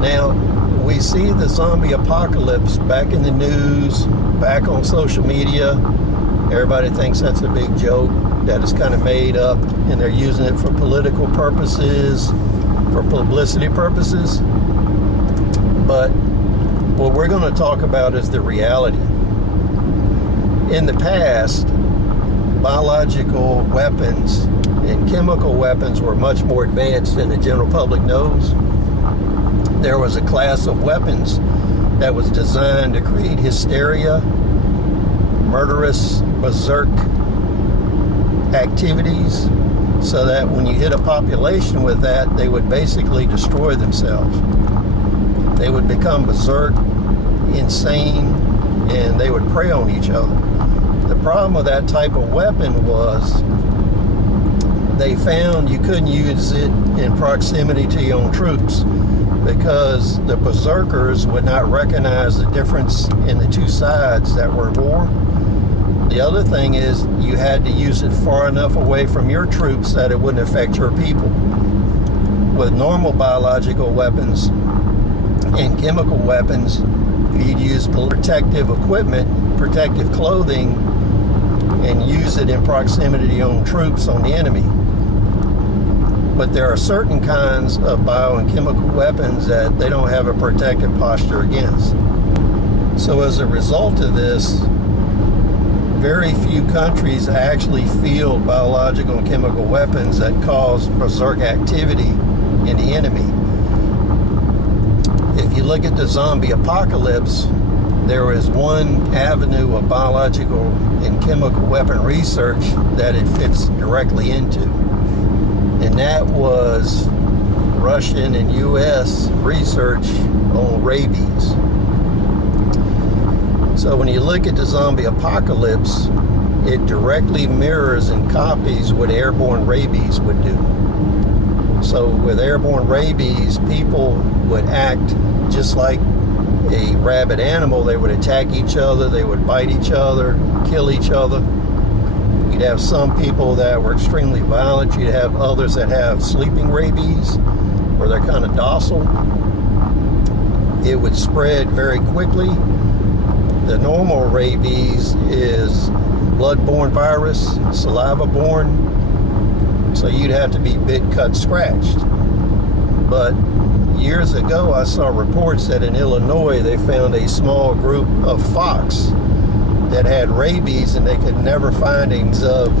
Now, we see the zombie apocalypse back in the news, back on social media. Everybody thinks that's a big joke, that it's kind of made up, and they're using it for political purposes, for publicity purposes. But what we're going to talk about is the reality. In the past, biological weapons and chemical weapons were much more advanced than the general public knows. There was a class of weapons that was designed to create hysteria, murderous, berserk activities, so that when you hit a population with that, they would basically destroy themselves. They would become berserk, insane, and they would prey on each other. The problem with that type of weapon was they found you couldn't use it in proximity to your own troops, because the berserkers would not recognize the difference in the two sides that were at war. The other thing is you had to use it far enough away from your troops that it wouldn't affect your people. With normal biological weapons and chemical weapons, you'd use protective equipment, protective clothing, and use it in proximity to your own troops on the enemy. But there are certain kinds of bio and chemical weapons that they don't have a protective posture against. So as a result of this, very few countries actually field biological and chemical weapons that cause berserk activity in the enemy. If you look at the zombie apocalypse, there is one avenue of biological and chemical weapon research that it fits directly into. And that was Russian and U.S. research on rabies. So when you look at the zombie apocalypse, it directly mirrors and copies what airborne rabies would do. So with airborne rabies, people would act just like a rabid animal. They would attack each other, they would bite each other, kill each other. You'd have some people that were extremely violent. You'd have others that have sleeping rabies, where they're kind of docile. It would spread very quickly. The normal rabies is blood-borne virus, saliva-borne, so you'd have to be bit, cut, scratched. But years ago, I saw reports that in Illinois, they found a small group of fox that had rabies, and they could never find means of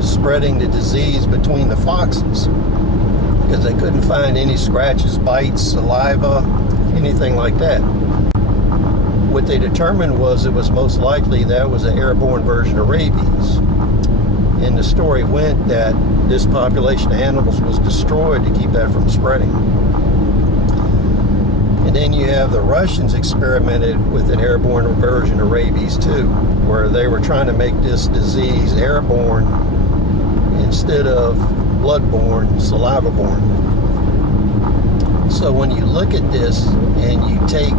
spreading the disease between the foxes, because they couldn't find any scratches, bites, saliva, anything like that. What they determined was it was most likely that was an airborne version of rabies. And the story went that this population of animals was destroyed to keep that from spreading. And then you have the Russians experimented with an airborne version of rabies too, where they were trying to make this disease airborne instead of bloodborne, saliva-borne. So when you look at this and you take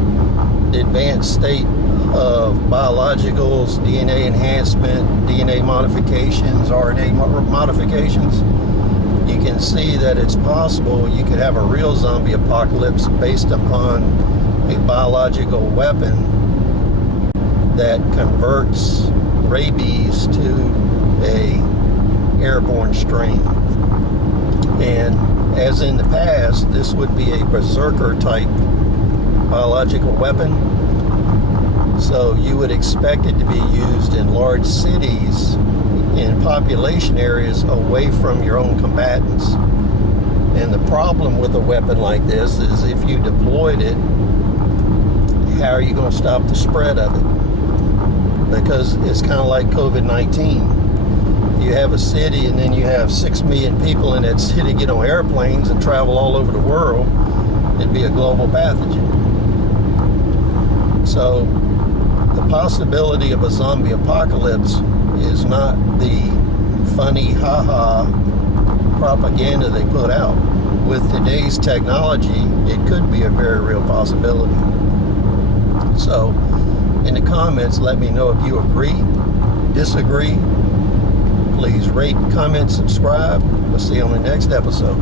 the advanced state of biologicals, DNA enhancement, DNA modifications, RNA modifications, you can see that it's possible you could have a real zombie apocalypse based upon a biological weapon that converts rabies to a airborne strain. And as in the past, this would be a berserker type biological weapon. So you would expect it to be used in large cities, in population areas away from your own combatants. And the problem with a weapon like this is if you deployed it, how are you going to stop the spread of it? Because it's kind of like COVID-19. You have a city and then you have 6 million people in that city get on airplanes and travel all over the world. It'd be a global pathogen. So the possibility of a zombie apocalypse is not the funny ha-ha propaganda they put out. With today's technology, it could be a very real possibility. So in the comments, let me know if you agree, disagree. Please rate, comment, subscribe. We'll see you on the next episode.